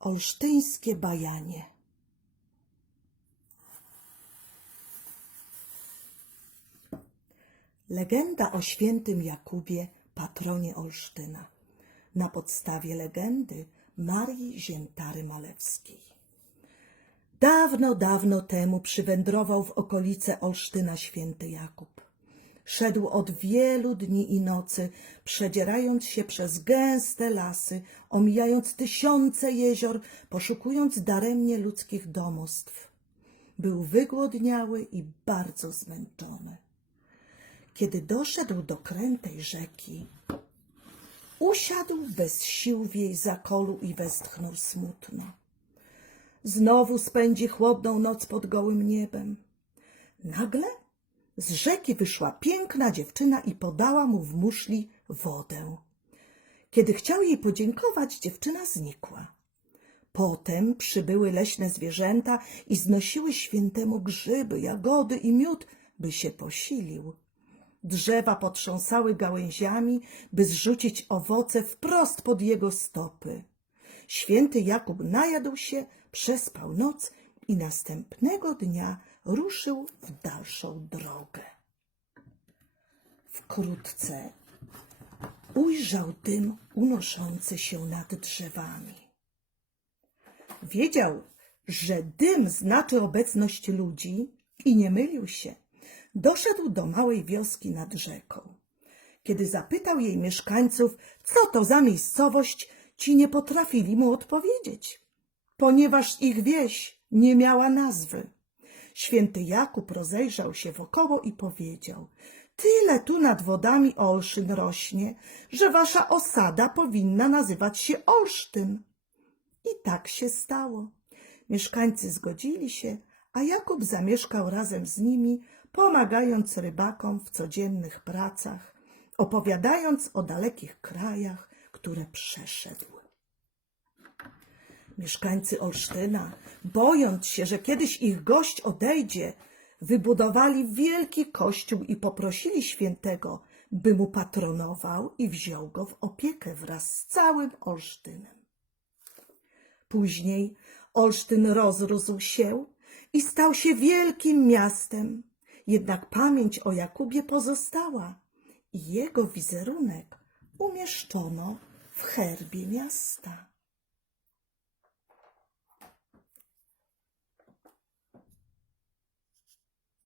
Olsztyńskie bajanie. Legenda o świętym Jakubie, patronie Olsztyna. Na podstawie legendy Marii Ziętary Malewskiej. Dawno, dawno temu przywędrował w okolice Olsztyna święty Jakub. Szedł od wielu dni i nocy, przedzierając się przez gęste lasy, omijając tysiące jezior, poszukując daremnie ludzkich domostw. Był wygłodniały i bardzo zmęczony. Kiedy doszedł do krętej rzeki, usiadł bez sił w jej zakolu i westchnął smutno. Znowu spędzi chłodną noc pod gołym niebem. Nagle z rzeki wyszła piękna dziewczyna i podała mu w muszli wodę. Kiedy chciał jej podziękować, dziewczyna znikła. Potem przybyły leśne zwierzęta i znosiły świętemu grzyby, jagody i miód, by się posilił. Drzewa potrząsały gałęziami, by zrzucić owoce wprost pod jego stopy. Święty Jakub najadł się, przespał noc i następnego dnia ruszył w dalszą drogę. Wkrótce ujrzał dym unoszący się nad drzewami. Wiedział, że dym znaczy obecność ludzi i nie mylił się. Doszedł do małej wioski nad rzeką. Kiedy zapytał jej mieszkańców, co to za miejscowość, ci nie potrafili mu odpowiedzieć, ponieważ ich wieś nie miała nazwy. Święty Jakub rozejrzał się wokoło i powiedział: Tyle tu nad wodami Olszyn rośnie, że wasza osada powinna nazywać się Olsztyn. I tak się stało. Mieszkańcy zgodzili się, a Jakub zamieszkał razem z nimi, pomagając rybakom w codziennych pracach, opowiadając o dalekich krajach, które przeszedł. Mieszkańcy Olsztyna, bojąc się, że kiedyś ich gość odejdzie, wybudowali wielki kościół i poprosili świętego, by mu patronował i wziął go w opiekę wraz z całym Olsztynem. Później Olsztyn rozrósł się i stał się wielkim miastem, jednak pamięć o Jakubie pozostała i jego wizerunek umieszczono w herbie miasta.